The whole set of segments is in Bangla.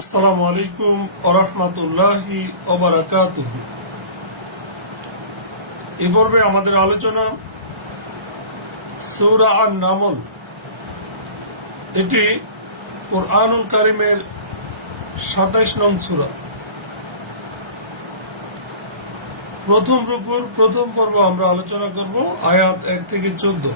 আসসালামু আলাইকুম ওয়া রাহমাতুল্লাহি ওয়া বারাকাতুহু। এই পর্বে আমাদের আলোচনা সূরা আন-নামল। এটি কুরআনুল কারীমের ২৭ নং সূরা। প্রথম রুকুর প্রথম পর্ব আমরা আলোচনা করব আয়াত ১ থেকে ১৪।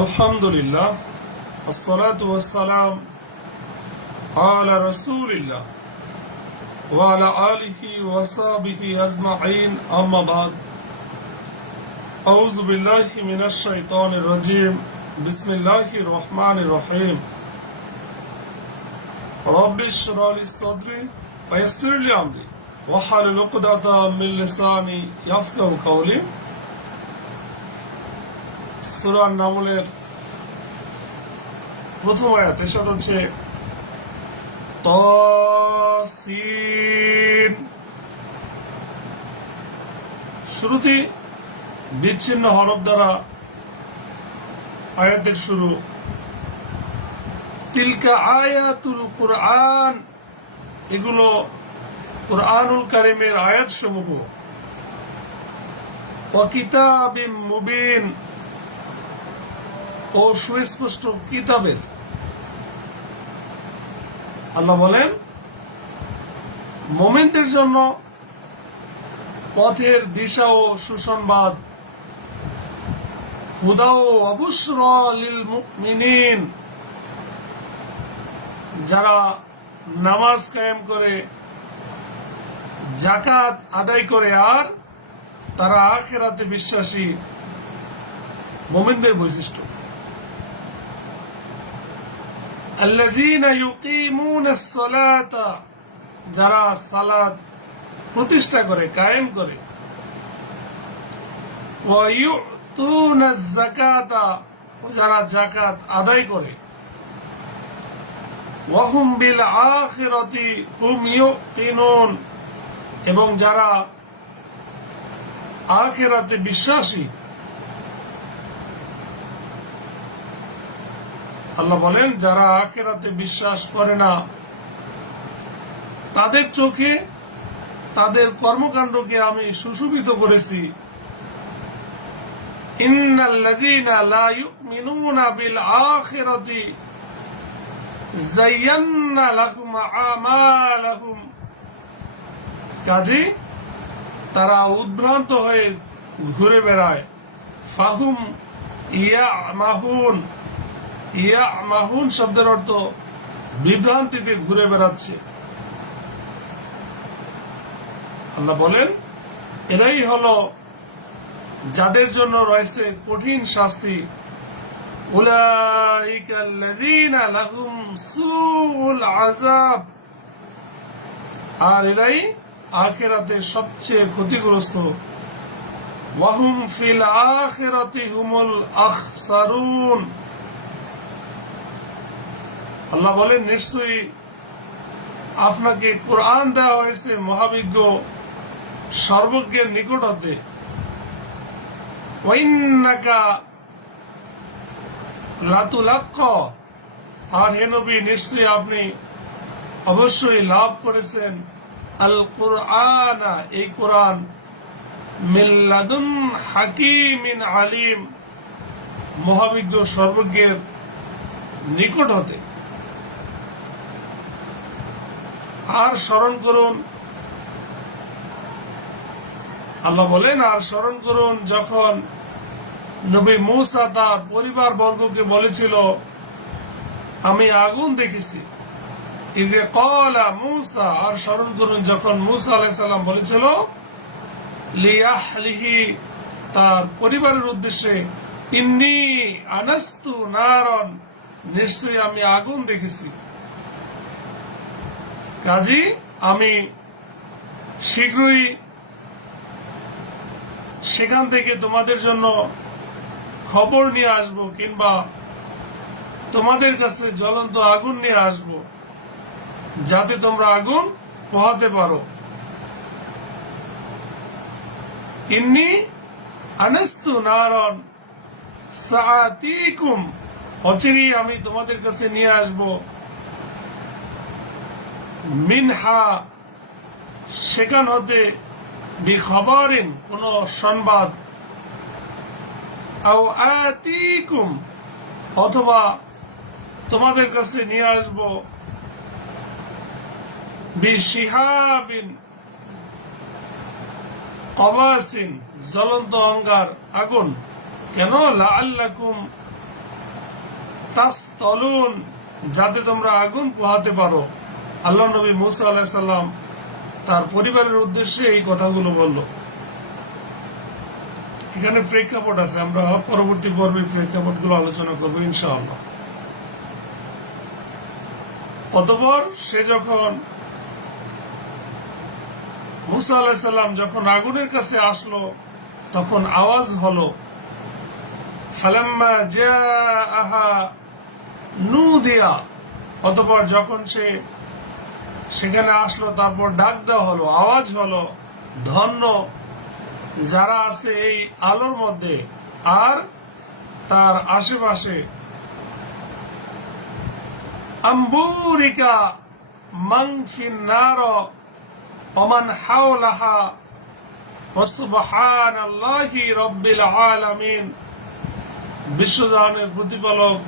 আলহামদুলিল্লাহ, আসসালাতু ওয়াসসালাম আলা রাসূলিল্লাহ ওয়া আলা আলিহি ওয়া সাহবিহি আজমাইন, আম্মা বাদ। আউযু বিল্লাহি মিনাশ শাইতানির রাজীম। বিসমিল্লাহির রহমানির রহিম। রব্বি ইশরাহ লি সাদরি ওয়া ইয়াসসির লি আমরি ওয়াহলুল উকদাতাম মিন লিসানি ইয়াফকাহু কাওলি। সূরা আন-নামলের প্রথম আয়াত এরশাদ হচ্ছে তসিন। শুরুতে বিচ্ছিন্ন হরফ দ্বারা আয়াতের শুরু। তিলকা আয়াতুল কুরআন, এগুলো কুরআনুল কারীমের আয়াত সমূহ। ওয়া কিতাবিম মুবিন, ও সুস্পষ্ট কিতাবের। আল্লাহ বলেন, মুমিনদের জন্য পথের দিশা ও সুসংবাদ, হুদা ও অবুশরা লিল মুমিনিন, যারা নামাজ কায়েম করে, যাকাত আদায় করে, আর তারা আখিরাতে বিশ্বাসী, মুমিনদের বৈশিষ্ট্য। আল্লাযীনা ইউকিমুনাস সালাতা, যারা সালাত প্রতিষ্ঠা করে, কায়েম করে। ওয়া ইউতুনাজ যাকাতা, যারা যাকাত আদায় করে। ওয়া হুম বিল আখিরাতি হুম ইউকিনুন, এবং যারা আখিরাতে বিশ্বাসী। আল্লাহ বলেন, যারা আখিরাতে বিশ্বাস করে না, তাদের চোখে তাদের কর্মকাণ্ডকে আমি সুশোভিত করেছি। ইন্নাল্লাযীনা লা ইউমিনুনা বিল আখিরাতি যায়্যানা লাহুম আমালাহুম, কাজে তারা উদ্ভ্রান্ত হয়ে ঘুরে বেড়ায়। ফাহুম ইয়ামাহুন, ইয়ামাহুন শব্দের অর্থ বিভ্রান্তিতে ঘুরে বেড়াচ্ছে। আল্লাহ বলেন, এরাই হলো যাদের জন্য রয়েছে কঠিন শাস্তি। উলাইকাল্লাযীনা লাহুম সুউল আযাব, আর এরাই আখিরাতে সবচেয়ে ক্ষতিগ্রস্ত। ওয়াহুম ফিল আখিরাতি হুমুল আখসারুন। আল্লাহ বলেন, নিশ্চয়ই আপনাকে কোরআন দেওয়া হয়েছে মহাবিজ্ঞ সর্বজ্ঞের নিকট হতে। ওয়াইন্নাকা লাতুলাক্কা, আর হে নবী, নিশ্চয়ই আপনি অবশ্যই লাভ করেছেন আল কুরআন, এই কোরআন, মিন লাদুন হাকিমিন আলিম, মহাবিজ্ঞ সর্বজ্ঞের নিকট হতে। আর স্মরণ করুন, আল্লাহ বলেন, আর স্মরণ করুন যখন নবী মূসা তার পরিবার বর্গকে বলেছিল, আমি আগুন দেখেছি। ইযে ক্বালা মূসা, আর স্মরণ করুন যখন মূসা আলাইহিস সালাম বলেছিল লিয়াহলিহি, তার পরিবারের উদ্দেশ্যে, ইন্নী আনাস্তু নারন, নিশ্চয়ই আমি আগুন দেখেছি। কাজী আমি শীঘ্রই সেখান থেকে তোমাদের জন্য খবর নিয়ে আসব, কিংবা তোমাদের কাছে জ্বলন্ত আগুন নিয়ে আসব, যাতে তোমরা আগুন পোহাতে পারো। ইন্নী আনাস্তু নারন সাআতিকুম, অচিরেই আমি তোমাদের কাছে নিয়ে আসব মিনহা সেখান হতে বিখবরিন কোন সংবাদ, আও আতিকুম অথবা তোমাদের কাছে নিয়ে আসব, বিশিহাবিন কবাসিন জ্বলন্ত অঙ্গার আগুন, কেন লাআল্লাকুম তাসতালুন যাতে তোমরা আগুন পোহাতে পারো। আল্লাহ নবী মুসা আলাইহিস সালাম তার পরিবারের উদ্দেশ্যে এই কথাগুলো বলল। এখানে প্রেক্ষাপট আছে, আমরা পরবর্তী পর্বে প্রেক্ষাপট গুলো আলোচনা করবো ইনশাআল্লাহ। অতঃপর সে যখন মুসা আলাইহিস সালাম যখন আগুনের কাছে আসলো তখন আওয়াজ হলো, ফালাম্মা জাআহা নুদিয়া, অতঃপর যখন সে সেখানে আসলো তারপর ডাক দেওয়া হলো, আওয়াজ হলো, ধন্য যারা আছে এই আলোর মধ্যে আর তার আশেপাশে, আম্বুরিকা মান ফিন্নার ওমান হাওলাহা ওয়া সুবহানাল্লাহি রাব্বিল আলামিন। বিশ্বজাহানের প্রতিপালক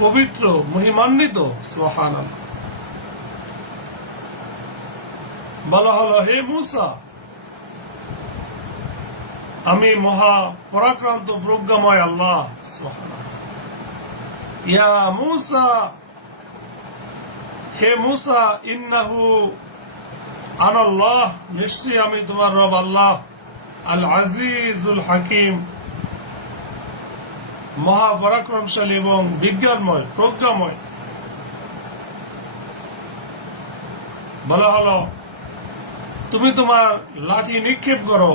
পবিত্র মহিমান্বিত, সুবহানাল্লাহ। বলা হলো, হে মুসা, আমি মহা পরাক্রান্ত প্রজ্ঞাময় আল্লাহ। ইয়া মুসা, হে মুসা, ইন্নাহু আনাল্লাহ, নিশ্চয়ই আমি তোমার রব আল্লাহ, আল আজিজুল হাকিম, মহা পরাক্রমশালী এবং বিজ্ঞানময় প্রজ্ঞাময়। বলা হলো, তুমি তোমার লাঠি নিক্ষেপ করো।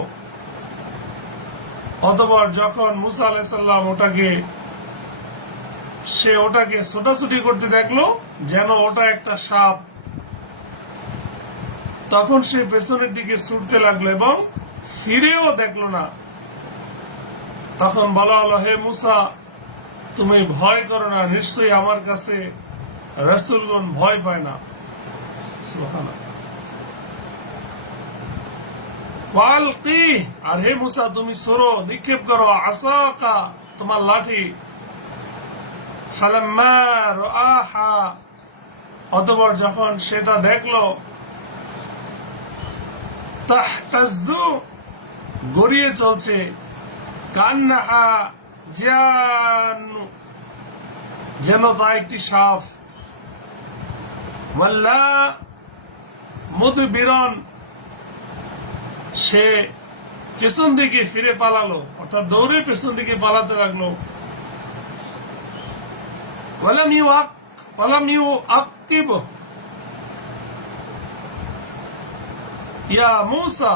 অতঃপর যখন মুসা আলাইহিস সালাম ওটাকে ছোটাছুটি করতে দেখলো যেন ওটা একটা সাপ, তখন সে পেছনের দিকে ছুটতে লাগলো এবং ফিরেও দেখলো না। তখন বলা হলো, হে মুসা, তুমি ভয় করো না, নিশ্চয়ই আমার কাছে রাসূলগণ ভয় পায় না। সুবহানাল্লাহ। ওয়ালকি, আর হে মুসা তুমি ছোড়ো, নিক্ষেপ করো, আসাকা তোমার লাঠি। ফালাম্মা রাআহা, অতঃপর যখন সে তা দেখলো, তাহতাজ্জু গড়িয়ে চলছে, কান্নাহা জান্নু যেন তা একটি সাপ, ওয়াল্লা মুদবিরান সে পেছন দিকে ফিরে পালালো, অর্থাৎ দৌড়ে পেছন দিকে পালাতে লাগলো। ওয়ালাম ইউআক্কিব ইয়া মুসা,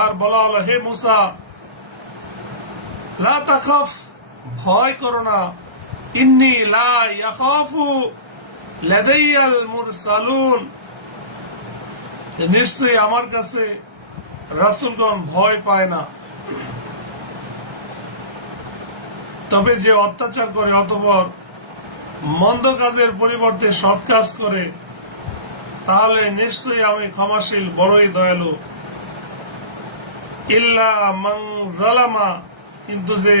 আর বলা হলো, হে মুসা, লা তাখাফ ভয় করো না, ইন্নী লা ইয়াখাফু লাদাইয়াল মুরসালুন নিশ্চয়ই আমার কাছে রাসূলগণ ভয় পায় না। তবে যে অত্যাচার করে অতঃপর মন্দ কাজের পরিবর্তে সৎ কাজ করে তাহলে নিশ্চয়ই আমি ক্ষমাশীল, বড়ই দয়ালু। ইল্লা মান যালামা, কিন্তু যে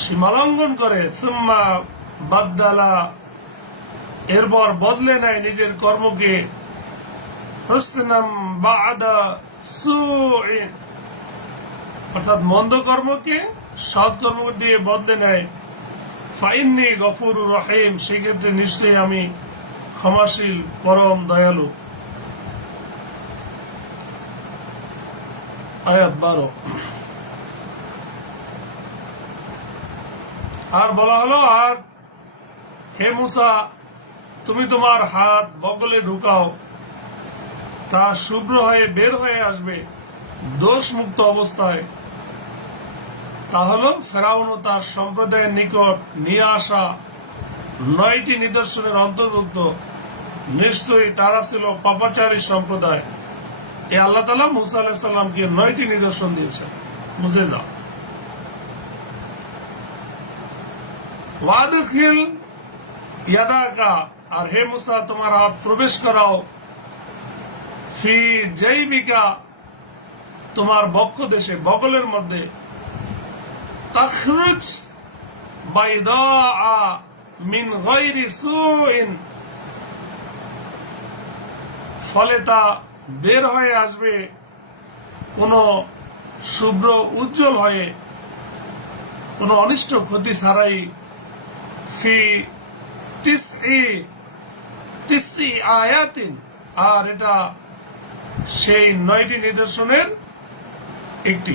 সীমালঙ্ঘন করে, সুম্মা বাদদালা এরপর বদলে নেয় নিজের কর্মকে, হুসনাম বা'দা সুইন অর্থাৎ মন্দ কর্মকে সৎ কর্ম দিয়ে বদলে নেয়, ফাইন্নী গফুরুর রহিম সেক্ষেত্রে নিশ্চয়ই আমি ক্ষমাশীল, পরম দয়ালু। আয়াত 12। আর বলা হলো, আর হে মুসা, তুমি তোমার হাত বগলে ঢুকাও, তা শুভ্র হয়ে বের হয়ে আসবে দোষ মুক্ত অবস্থায়। তা হল ফেরাউন ও তার সম্প্রদায়ের নিকট নিয়ে আসা 9টি নিদর্শনের অন্তর্ভুক্ত। নিশ্চয়ই তারা ছিল পাপাচারী সম্প্রদায়। এ আল্লাহ তাআলা মুসা আলাইহিস সালামকে 9টি নিদর্শন দিয়েছেন, বুঝে যাও। ওয়াদখিল ইয়াদাকা, আর হে মুসা তোমার হাত প্রবেশ করাও, ফি জাইবিকা, তোমার বক্ষ দেশে, বগলের মধ্যে, তাখরুজ বাইদা মিন গায়রি সুইন, ফলে তা বের হয়ে আসবে কোন শুভ্র উজ্জ্বল হয়ে, কোন অনিষ্ট ক্ষতি ছাড়াই, ফি তিসি আয়াতিন, আর এটা সেই 9টি নিদর্শনের একটি।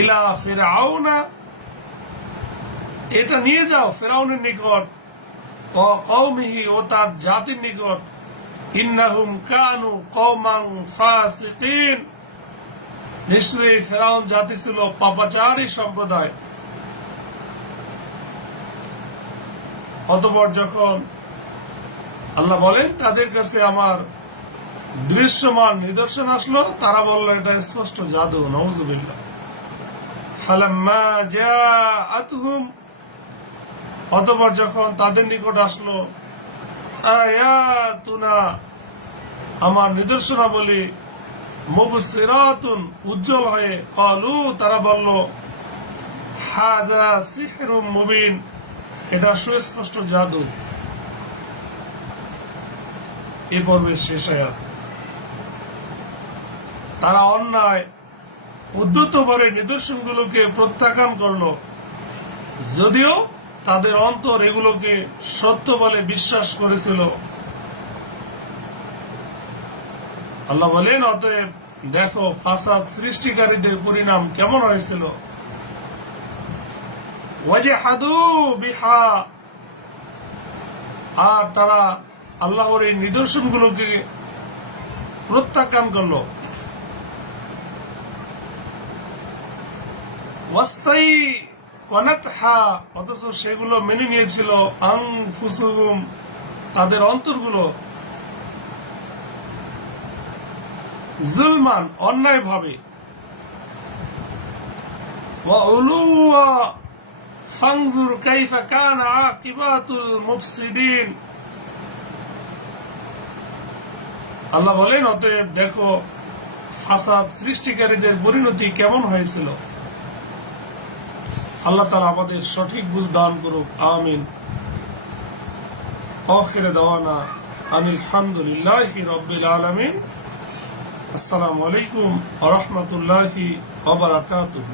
ইলা ফিরআউনা, এটা নিয়ে যাও ফিরআউনের নিকট, ও কওমিহি, ও তার জাতির নিকট, ইন্নাহুম কানু কওমান ফাসিকিন, নিশ্চয়ই ফিরআউন জাতি ছিল পাপাচারী সম্প্রদায়। অতঃপর যখন আল্লাহ বলেন তাদের কাছে আমার দৃশ্যমান নিদর্শন আসলো, তারা বলল এটা স্পষ্ট জাদু, নাউযুবিল্লাহ। ফালাম্মা জাআতহুম, অতঃপর যখন তাদের নিকট আসলো আয়াতুনা, আমার নিদর্শনাবলী, মুবসিরাতুন, উজ্জ্বল হয়ে, ক্বালু, তারা বলল, হাযা সিহরুম মুবিন, এটা সুস্পষ্ট জাদু। এ পর্বের শেষ আয়াত। তারা অন্যায় উদ্ধতভাবে নিদর্শনগুলোকে প্রত্যাখ্যান করলো, যদিও তাদের অন্তর এগুলোকে সত্য বলে বিশ্বাস করেছিল। আল্লাহ বলেন, অতএব দেখো ফাসাদ সৃষ্টিকারীদের পরিণাম কেমন হয়েছিল। ওয়াজহাদু বিহা, আর তারা আল্লাহর এই নিদর্শনগুলোকে প্রত্যাখ্যান করলো। ওয়াস্তাই ওয়ানাতহা, অথচ সেগুলো মেনে নিয়েছিল আনফুসুহুম, তাদের অন্তরগুলো, জুলমান, অন্যায় ভাবে, ওয়া উলুওয়া ফানজুর কাইফা কানা আকিবাতুল মুফসিদিন। আল্লাহ বলেন, অতএব দেখো ফাসাদ সৃষ্টিকারীদের পরিণতি কেমন হয়েছিল। আল্লাহ তাআলা আমাদের সঠিক বুঝ দান করুক, আমিন। আখির দাওয়ানা আনিল হামদুলিল্লাহি রাব্বিল আলামিন। আসসালামু আলাইকুম ওয়া রাহমাতুল্লাহি ওয়া বারাকাতুহু।